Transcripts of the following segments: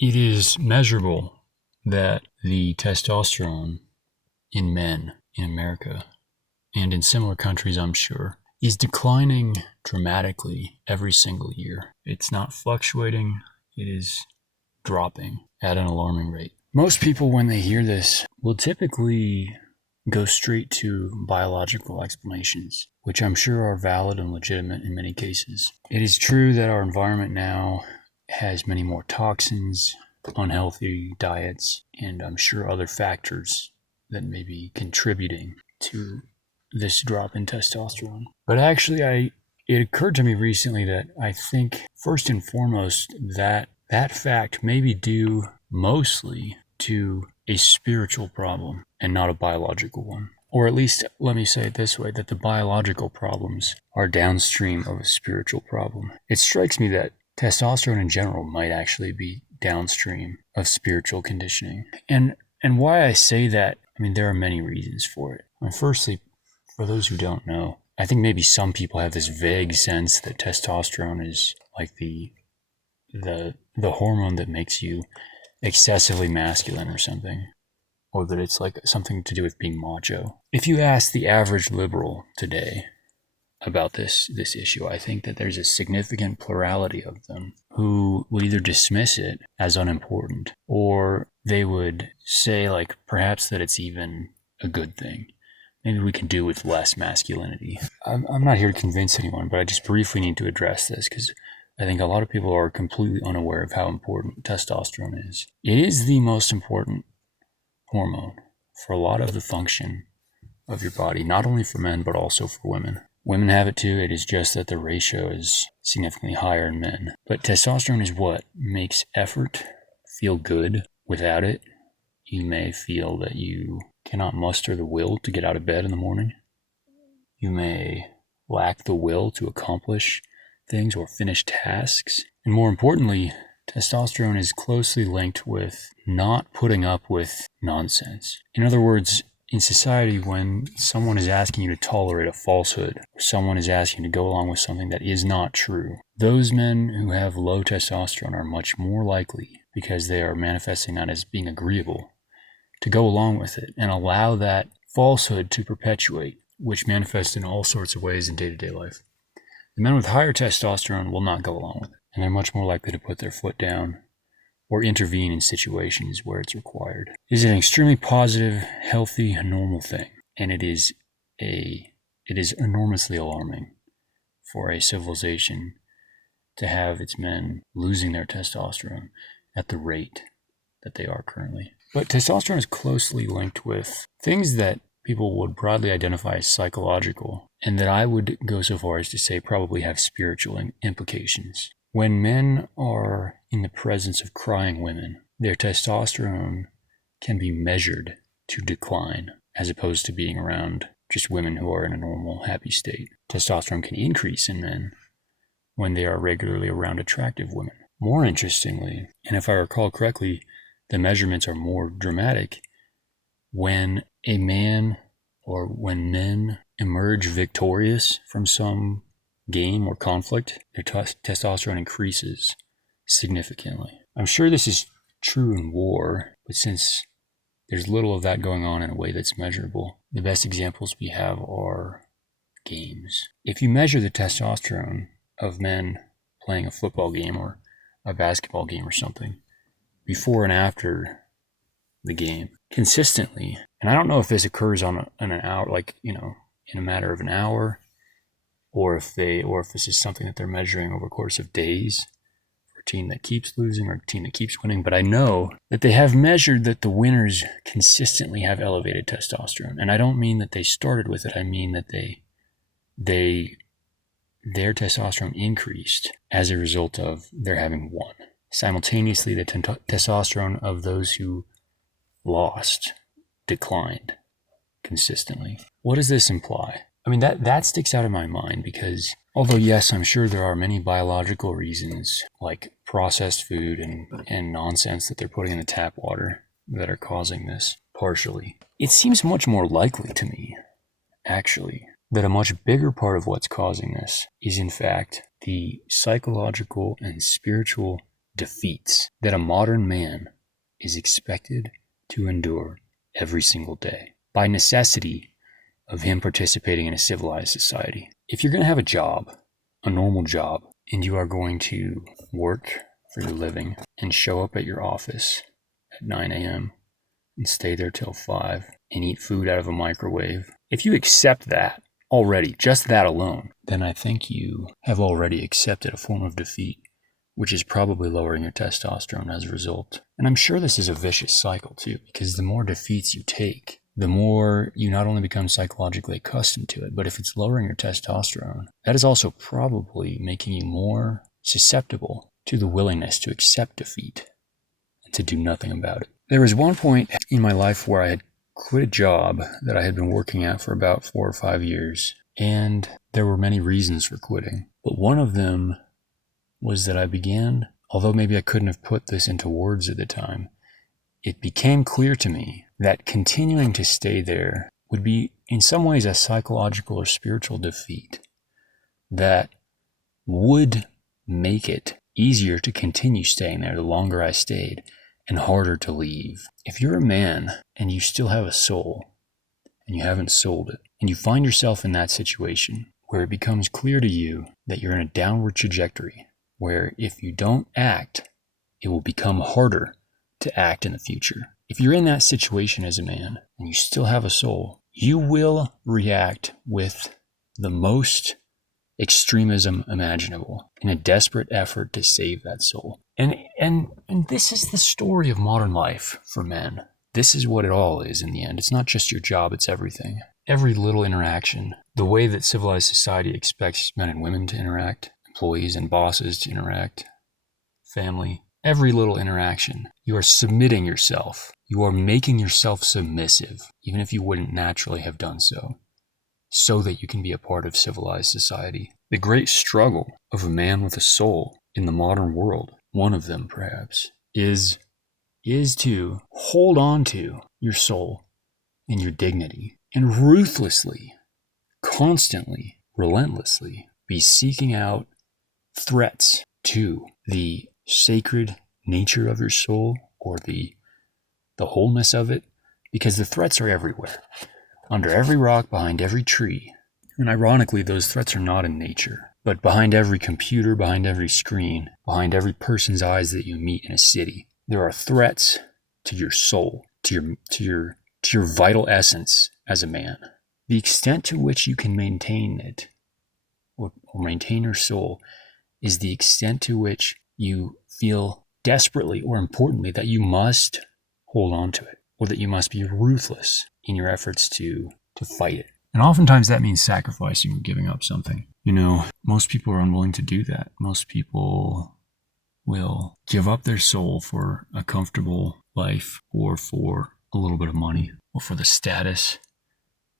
It is measurable that the testosterone in men in America and in similar countries, I'm sure, is declining dramatically every single year. It's not fluctuating, it is dropping at an alarming rate. Most people, when they hear this, will typically go straight to biological explanations, which I'm sure are valid and legitimate in many cases. It is true that our environment now has many more toxins, unhealthy diets, and I'm sure other factors that may be contributing to this drop in testosterone. But actually, it occurred to me recently that I think first and foremost that fact may be due mostly to a spiritual problem and not a biological one. Or at least, let me say it this way, that the biological problems are downstream of a spiritual problem. It strikes me that testosterone in general might actually be downstream of spiritual conditioning. And why I say that, I mean, there are many reasons for it. And firstly, for those who don't know, I think maybe some people have this vague sense that testosterone is like the hormone that makes you excessively masculine or something, or that it's like something to do with being macho. If you ask the average liberal today about this issue, I think that there's a significant plurality of them who would either dismiss it as unimportant, or they would say like perhaps that it's even a good thing. Maybe we can do with less masculinity. I'm not here to convince anyone, but I just briefly need to address this because I think a lot of people are completely unaware of how important testosterone is. It is the most important hormone for a lot of the function of your body, not only for men, but also for women. Women have it too, it is just that the ratio is significantly higher in men. But testosterone is what makes effort feel good. Without it, you may feel that you cannot muster the will to get out of bed in the morning. You may lack the will to accomplish things or finish tasks. And more importantly, testosterone is closely linked with not putting up with nonsense. In other words, in society, when someone is asking you to tolerate a falsehood, or someone is asking you to go along with something that is not true, those men who have low testosterone are much more likely, because they are manifesting that as being agreeable, to go along with it and allow that falsehood to perpetuate, which manifests in all sorts of ways in day-to-day life. The men with higher testosterone will not go along with it, and they're much more likely to put their foot down or intervene in situations where it's required. It is an extremely positive, healthy, normal thing, and it is enormously alarming for a civilization to have its men losing their testosterone at the rate that they are currently. But testosterone is closely linked with things that people would broadly identify as psychological, and that I would go so far as to say probably have spiritual implications. When men are in the presence of crying women, their testosterone can be measured to decline, as opposed to being around just women who are in a normal, happy state. Testosterone can increase in men when they are regularly around attractive women. More interestingly, and if I recall correctly, the measurements are more dramatic when a man or when men emerge victorious from some game or conflict, their testosterone increases significantly. I'm sure this is true in war, but since there's little of that going on in a way that's measurable, the best examples we have are games. If you measure the testosterone of men playing a football game or a basketball game or something, before and after the game, consistently, and I don't know if this occurs on an hour, like, in a matter of an hour, or if this is something that they're measuring over the course of days for a team that keeps losing or a team that keeps winning. But I know that they have measured that the winners consistently have elevated testosterone. And I don't mean that they started with it. I mean that their testosterone increased as a result of their having won. Simultaneously, the testosterone of those who lost declined consistently. What does this imply? I mean, that sticks out in my mind because although, yes, I'm sure there are many biological reasons like processed food and nonsense that they're putting in the tap water that are causing this partially, it seems much more likely to me, actually, that a much bigger part of what's causing this is in fact the psychological and spiritual defeats that a modern man is expected to endure every single day by necessity of him participating in a civilized society. If you're going to have a job, a normal job, and you are going to work for your living and show up at your office at 9 a.m. and stay there till 5 and eat food out of a microwave, if you accept that already, just that alone, then I think you have already accepted a form of defeat, which is probably lowering your testosterone as a result. And I'm sure this is a vicious cycle too, because the more defeats you take, the more you not only become psychologically accustomed to it, but if it's lowering your testosterone, that is also probably making you more susceptible to the willingness to accept defeat and to do nothing about it. There was one point in my life where I had quit a job that I had been working at for about 4 or 5 years, and there were many reasons for quitting. But one of them was that I began, although maybe I couldn't have put this into words at the time, it became clear to me that continuing to stay there would be in some ways a psychological or spiritual defeat that would make it easier to continue staying there the longer I stayed and harder to leave. If you're a man and you still have a soul and you haven't sold it, and you find yourself in that situation where it becomes clear to you that you're in a downward trajectory, where if you don't act, it will become harder to act in the future. If you're in that situation as a man and you still have a soul, you will react with the most extremism imaginable in a desperate effort to save that soul. And this is the story of modern life for men. This is what it all is in the end. It's not just your job, it's everything. Every little interaction, the way that civilized society expects men and women to interact, employees and bosses to interact, family, every little interaction, you are submitting yourself. You are making yourself submissive, even if you wouldn't naturally have done so that you can be a part of civilized society. The great struggle of a man with a soul in the modern world, one of them perhaps, is to hold on to your soul and your dignity and ruthlessly, constantly, relentlessly be seeking out threats to the sacred nature of your soul or the wholeness of it, because the threats are everywhere, under every rock, behind every tree. And ironically, those threats are not in nature, but behind every computer, behind every screen, behind every person's eyes that you meet in a city, there are threats to your soul, to your vital essence as a man. The extent to which you can maintain it, or maintain your soul, is the extent to which you feel desperately, or importantly, that you must hold on to it, or that you must be ruthless in your efforts to fight it. And oftentimes that means sacrificing or giving up something. Most people are unwilling to do that. Most people will give up their soul for a comfortable life, or for a little bit of money, or for the status,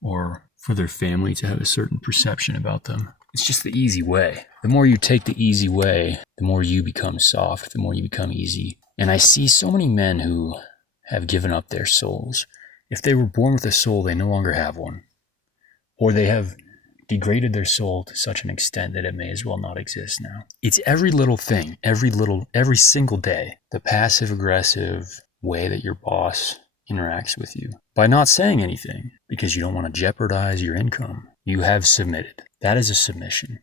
or for their family to have a certain perception about them. It's just the easy way. The more you take the easy way, the more you become soft, the more you become easy. And I see so many men who have given up their souls. If they were born with a soul, they no longer have one. Or they have degraded their soul to such an extent that it may as well not exist now. It's every little thing, every single day, the passive-aggressive way that your boss interacts with you. By not saying anything, because you don't want to jeopardize your income, you have submitted. That is a submission.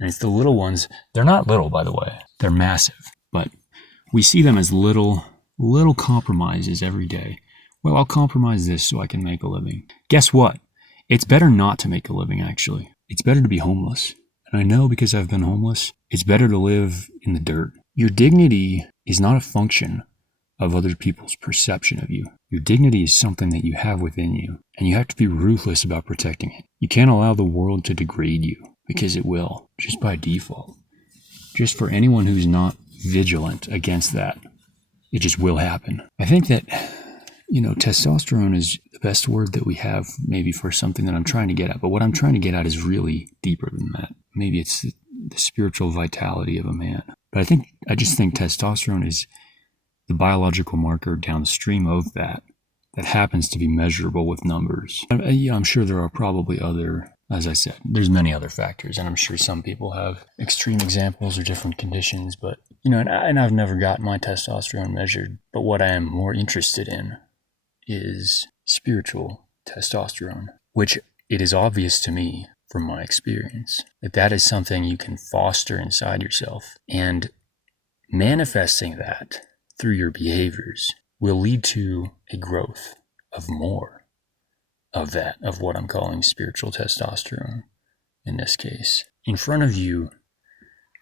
And it's the little ones. They're not little, by the way. They're massive. But we see them as little compromises every day. Well, I'll compromise this so I can make a living. Guess what? It's better not to make a living, actually. It's better to be homeless. And I know, because I've been homeless, it's better to live in the dirt. Your dignity is not a function of other people's perception of you. Your dignity is something that you have within you, and you have to be ruthless about protecting it. You can't allow the world to degrade you, because it will, just by default. Just for anyone who's not vigilant against that, it just will happen. I think that, testosterone is the best word that we have maybe for something that I'm trying to get at, but what I'm trying to get at is really deeper than that. Maybe it's the spiritual vitality of a man. But I just think testosterone is the biological marker downstream of that happens to be measurable with numbers. I'm sure there are probably other As I said, there's many other factors, and I'm sure some people have extreme examples or different conditions, but, and I've never gotten my testosterone measured, but what I am more interested in is spiritual testosterone, which it is obvious to me from my experience that is something you can foster inside yourself, and manifesting that through your behaviors will lead to a growth of more of that, of what I'm calling spiritual testosterone in this case. In front of you,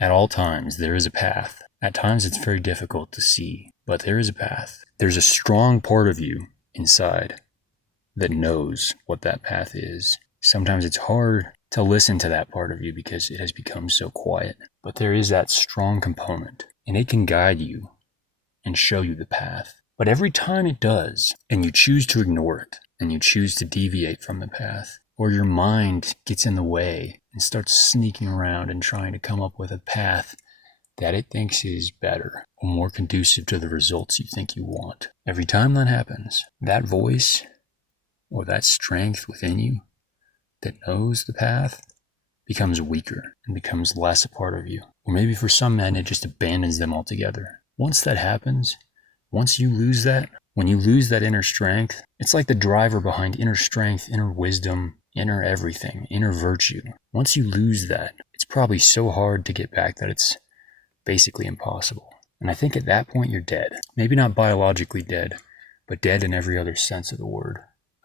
at all times, there is a path. At times, it's very difficult to see, but there is a path. There's a strong part of you inside that knows what that path is. Sometimes it's hard to listen to that part of you because it has become so quiet, but there is that strong component, and it can guide you and show you the path. But every time it does, and you choose to ignore it, and you choose to deviate from the path, or your mind gets in the way and starts sneaking around and trying to come up with a path that it thinks is better or more conducive to the results you think you want. Every time that happens, that voice or that strength within you that knows the path becomes weaker and becomes less a part of you. Or maybe for some men, it just abandons them altogether. Once that happens, once you lose that, when you lose that inner strength, it's like the driver behind inner strength, inner wisdom, inner everything, inner virtue. Once you lose that, it's probably so hard to get back that it's basically impossible. And I think at that point you're dead. Maybe not biologically dead, but dead in every other sense of the word.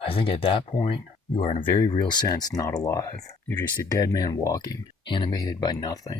I think at that point, you are in a very real sense not alive. You're just a dead man walking, animated by nothing.